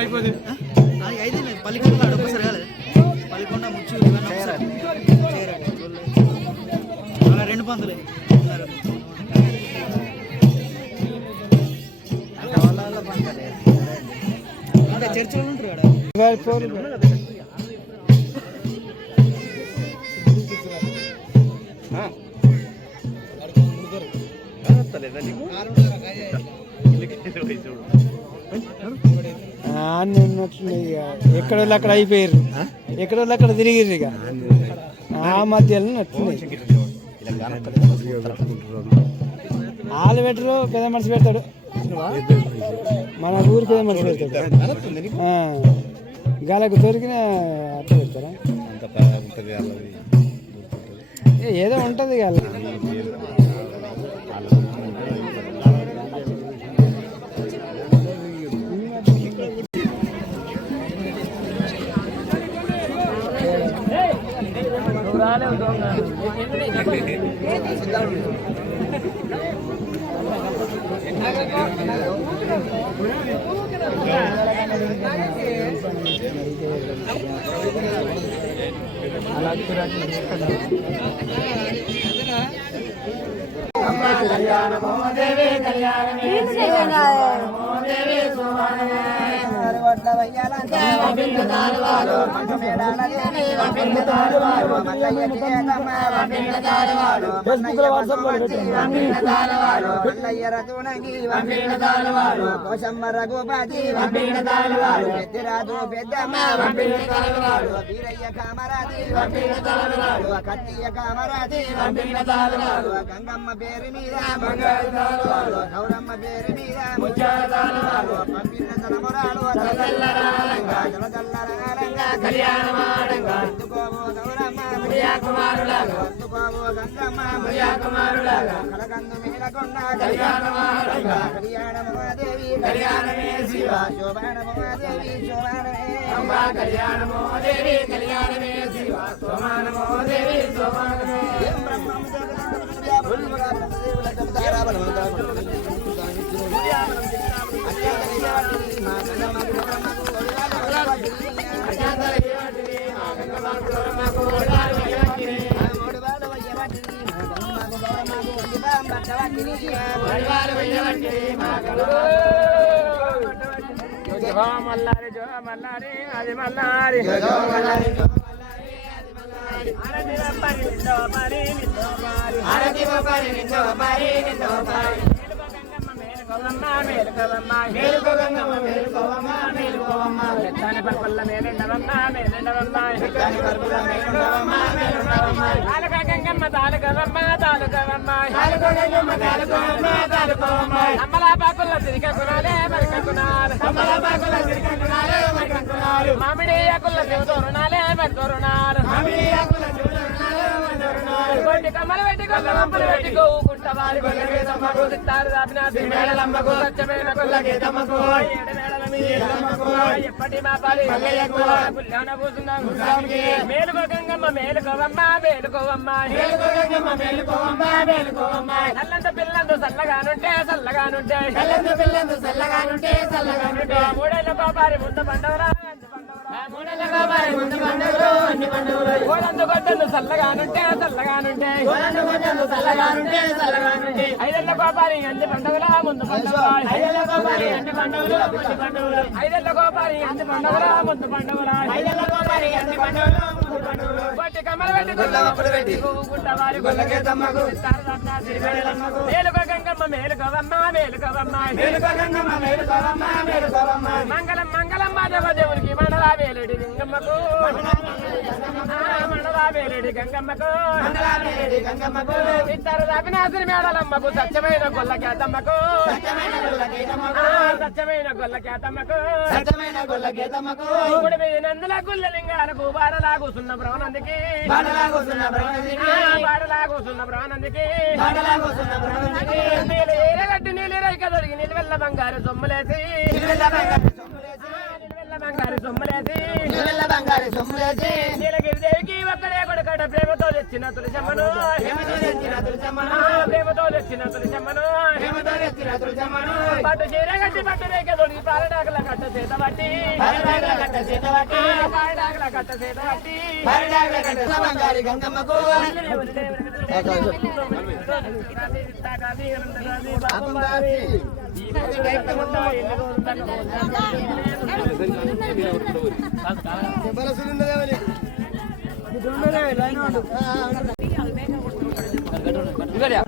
అయిపోతుంది. అయితే పల్లికొండ ఒక్కసారి కాలేదు, పల్లికొండ ముచ్చు రెండు పందులే ఇంకా చర్చిలో ఉంటారు కదా. అన్నీ ఉన్నట్లున్నాయి ఇక, ఎక్కడోళ్ళు అక్కడ అయిపోయారు, ఎక్కడోళ్ళు అక్కడ తిరిగిర్రు ఇక ఆ మధ్యలో నట్టున్నాయి. వాళ్ళు పెట్టరు, పెద్ద మనిషి పెడతాడు, మన ఊరు పెద్ద మనిషి పెడతాడు. గాలకు దొరికిన అట్లా పెడతారా, ఏదో ఉంటుంది గాల. కోశమ్మ రఘుపతి పెద్దరాజు పెద్దమ్మ వీరయ్య కామరాజి కత్తియ్య కామరాజి గంగమ్మ పేరు మీద గౌరమ్మ పేరు మీద పంపిన తలమురాలు జలజల్లరంగా కళ్యాణమాడంగా అందుకోవు గౌరమ్మ కుమారులాగా అందుకోవు గంగమ్మ కుమారులాగా కలగందు మేలకొండ కళ్యాణమాడంగా కళ్యాణమాదేవి కళ్యాణమే శివ శోభానమాదేవి శోభానమే అంబ కళ్యాణమోదేవి కళ్యాణమే శివ శోభానమోదేవి శోభానమే బ్రహ్మం మల్లారి జో మల్లారి అది మల్లారి అమ్మలాపాకుల తిరిగకునాలే మరికకునాలు మామిడి ఆకుల శివతోరునాలే మరి తోరునాలు కొట్టి కమ్మలు పెట్టి కొల్ల మంపలు పెట్టి గోవుకుంట వారి కొల్లగేతమ్మకు సిత్తారు దాపినాసి మేడలమ్మకు సత్యమైన కొల్లగేతమ్మకు ఎప్పటి మా పాలి పుల్లాన కూసున్నాం మేలుకో గంగమ్మ మేలుకోవమ్మ మేలుకోవమ్మ నల్లంత పిల్లంత చల్లగానుంటే మూడేళ్ళ పాపారి ముందు పండవరా గోడందు చల్లగానుంటే ఐదేళ్ళ పాపారి అన్ని పండుగల ముందు ఐదేళ్ళ కోపారి అన్ని పండుగల ముందు కొట్టి కమ్మలు పెట్టి గుంట వారి మేలుకో గంగమ్మ మేలుకోవమ్మ మంగళం మాధవ దేవునికి మండలా వేలుడి గంగమ్మకు ఇద్దరు అవినాశి మేడలమ్మకు సత్యమైన గొల్లకేతమ్మకు నందుల గుల్లలింగాలకు బాడలాగుతున్న బ్రహ్మనందికి నీలగడ్డి నీలి రైక దొరికి నిలువెల్ల బంగారు సొమ్ములేసి నీలగిరి దేవికి ఒక్కడే కొడుకట ప్రేమతో తెచ్చిన తులసమ్మను ప్రేమతో తెచ్చిన తులసమ్మను పట్టు చీర కట్టి పట్టు రేఖ తొడిగి పాలడాకల కట్ట చేత పట్టి పాలడాకల కట్ట చేత పట్టి బంగారి గంగమ్మకు ఇవరే